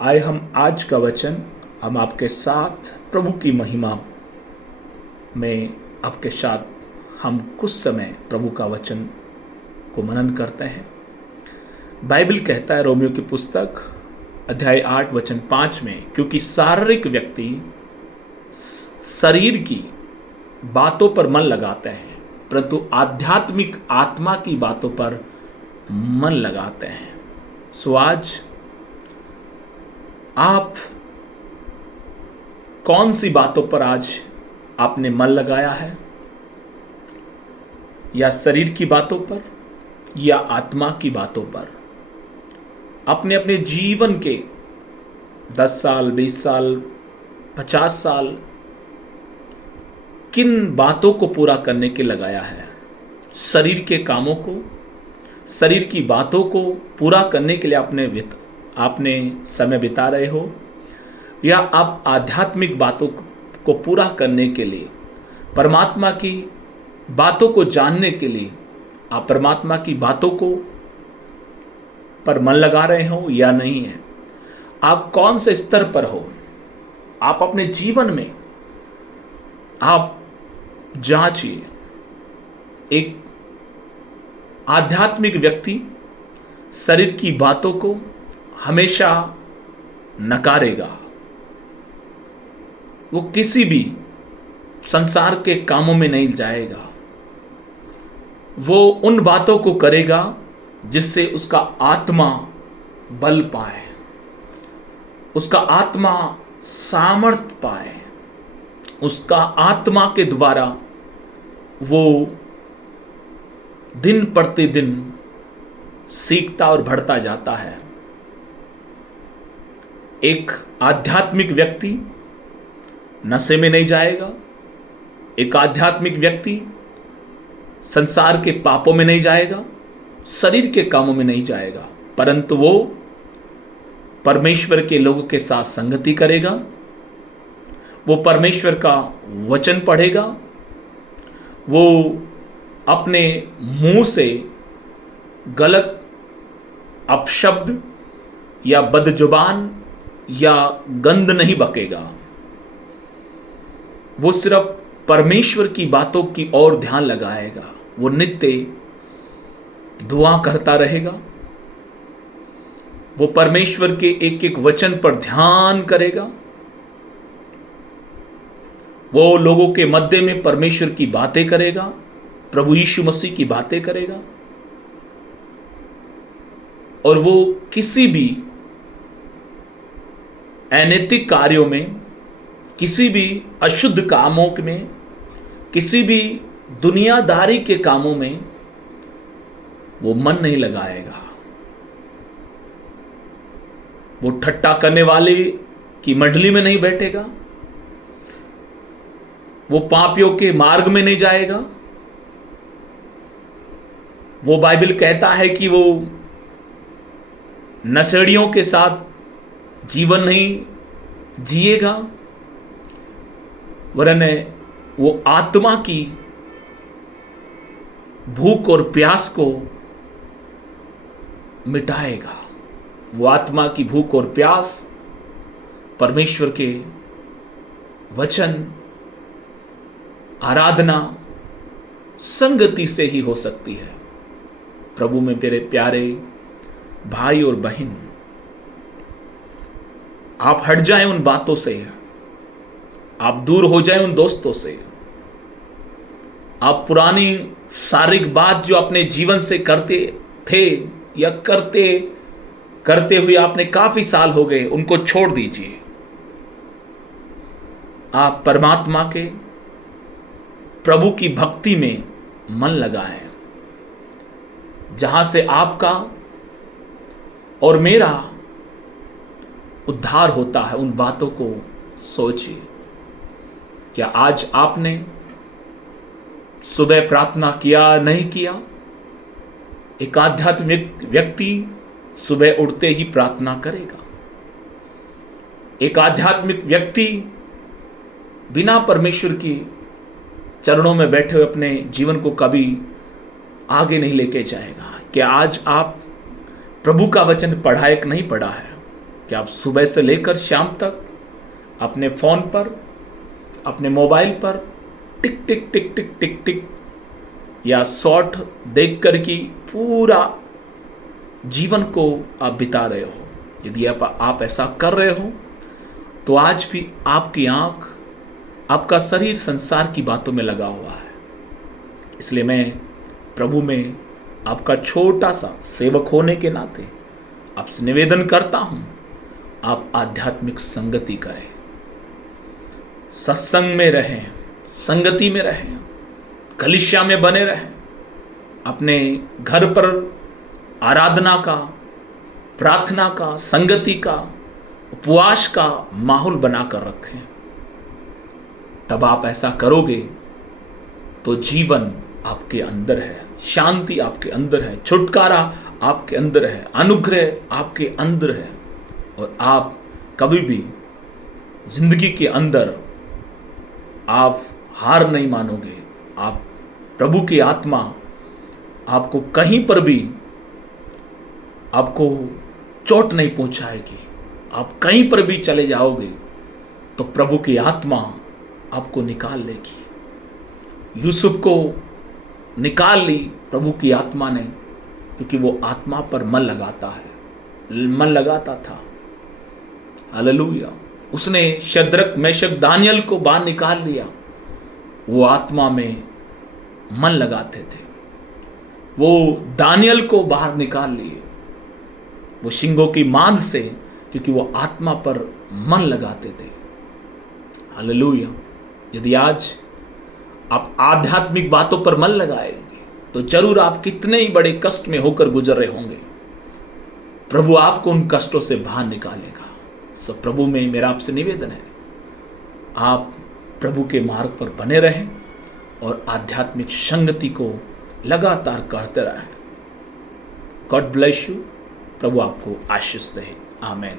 आए हम आज का वचन हम आपके साथ प्रभु की महिमा में आपके साथ हम कुछ समय प्रभु का वचन को मनन करते हैं। बाइबल कहता है रोमियो की पुस्तक अध्याय 8 वचन 5 में, क्योंकि शारीरिक व्यक्ति शरीर की बातों पर मन लगाते हैं परंतु आध्यात्मिक आत्मा की बातों पर मन लगाते हैं। सो आज आप कौन सी बातों पर आज आपने मन लगाया है? या शरीर की बातों पर या आत्मा की बातों पर? अपने अपने जीवन के 10 साल 20 साल 50 साल किन बातों को पूरा करने के लगाया है? शरीर के कामों को, शरीर की बातों को पूरा करने के लिए आपने समय बिता रहे हो, या आप आध्यात्मिक बातों को पूरा करने के लिए, परमात्मा की बातों को जानने के लिए आप परमात्मा की बातों को पर मन लगा रहे हो या नहीं है? आप कौन से स्तर पर हो? आप अपने जीवन में आप जांचिए। एक आध्यात्मिक व्यक्ति शरीर की बातों को हमेशा नकारेगा। वो किसी भी संसार के कामों में नहीं जाएगा। वो उन बातों को करेगा जिससे उसका आत्मा बल पाए, उसका आत्मा सामर्थ पाए, उसका आत्मा के द्वारा वो दिन प्रतिदिन सीखता और बढ़ता जाता है। एक आध्यात्मिक व्यक्ति नशे में नहीं जाएगा, एक आध्यात्मिक व्यक्ति संसार के पापों में नहीं जाएगा, शरीर के कामों में नहीं जाएगा, परंतु वो परमेश्वर के लोगों के साथ संगति करेगा, वो परमेश्वर का वचन पढ़ेगा, वो अपने मुंह से गलत अपशब्द या बदजुबान या गंद नहीं बकेगा। वो सिर्फ परमेश्वर की बातों की ओर ध्यान लगाएगा। वो नित्य दुआ करता रहेगा। वो परमेश्वर के एक एक वचन पर ध्यान करेगा। वो लोगों के मध्य में परमेश्वर की बातें करेगा, प्रभु यीशु मसीह की बातें करेगा, और वो किसी भी अनैतिक कार्यों में, किसी भी अशुद्ध कामों में, किसी भी दुनियादारी के कामों में वो मन नहीं लगाएगा। वो ठट्टा करने वाले की मंडली में नहीं बैठेगा, वो पापियों के मार्ग में नहीं जाएगा। वो बाइबल कहता है कि वो नशेड़ियों के साथ जीवन नहीं जिएगा, वरन वो आत्मा की भूख और प्यास को मिटाएगा। वो आत्मा की भूख और प्यास परमेश्वर के वचन, आराधना, संगति से ही हो सकती है। प्रभु में मेरे प्यारे भाई और बहन, आप हट जाएं उन बातों से, आप दूर हो जाएं उन दोस्तों से। आप पुरानी शारीरिक बात जो अपने जीवन से करते थे या करते हुए आपने काफी साल हो गए, उनको छोड़ दीजिए। आप परमात्मा के, प्रभु की भक्ति में मन लगाएं, जहां से आपका और मेरा उद्धार होता है। उन बातों को सोचिए। क्या आज आपने सुबह प्रार्थना किया, नहीं किया? एक आध्यात्मिक व्यक्ति सुबह उठते ही प्रार्थना करेगा। एक आध्यात्मिक व्यक्ति बिना परमेश्वर की चरणों में बैठे हुए अपने जीवन को कभी आगे नहीं लेके जाएगा। क्या आज आप प्रभु का वचन पढ़ा है कि नहीं पढ़ा है? कि आप सुबह से लेकर शाम तक अपने फ़ोन पर, अपने मोबाइल पर टिक टिक टिक टिक टिक टिक या शॉर्ट देख कर की पूरा जीवन को आप बिता रहे हो? यदि आप ऐसा कर रहे हो तो आज भी आपकी आंख, आपका शरीर संसार की बातों में लगा हुआ है। इसलिए मैं प्रभु में आपका छोटा सा सेवक होने के नाते आपसे निवेदन करता हूं, आप आध्यात्मिक संगति करें, सत्संग में रहें, संगति में रहें, कलीसिया में बने रहें, अपने घर पर आराधना का, प्रार्थना का, संगति का, उपवास का माहौल बनाकर रखें। तब आप ऐसा करोगे तो जीवन आपके अंदर है, शांति आपके अंदर है, छुटकारा आपके अंदर है, अनुग्रह आपके अंदर है, और आप कभी भी जिंदगी के अंदर आप हार नहीं मानोगे। आप प्रभु की आत्मा आपको कहीं पर भी आपको चोट नहीं पहुंचाएगी। आप कहीं पर भी चले जाओगे तो प्रभु की आत्मा आपको निकाल लेगी। यूसुफ को निकाल ली प्रभु की आत्मा ने, क्योंकि वो आत्मा पर मन लगाता था। हालेलुया। उसने शद्रक, मेशक, दानियल को बाहर निकाल लिया। वो आत्मा में मन लगाते थे। वो दानियल को बाहर निकाल लिए, वो सिंहों की मांद से, क्योंकि वो आत्मा पर मन लगाते थे। हालेलुया। यदि आज आप आध्यात्मिक बातों पर मन लगाएंगे तो जरूर आप कितने ही बड़े कष्ट में होकर गुजर रहे होंगे, प्रभु आपको उन कष्टों से बाहर निकालेगा। सो प्रभु में मेरा आपसे निवेदन है, आप प्रभु के मार्ग पर बने रहें और आध्यात्मिक संगति को लगातार करते रहें। God bless you. प्रभु आपको आशीष दे। आमीन।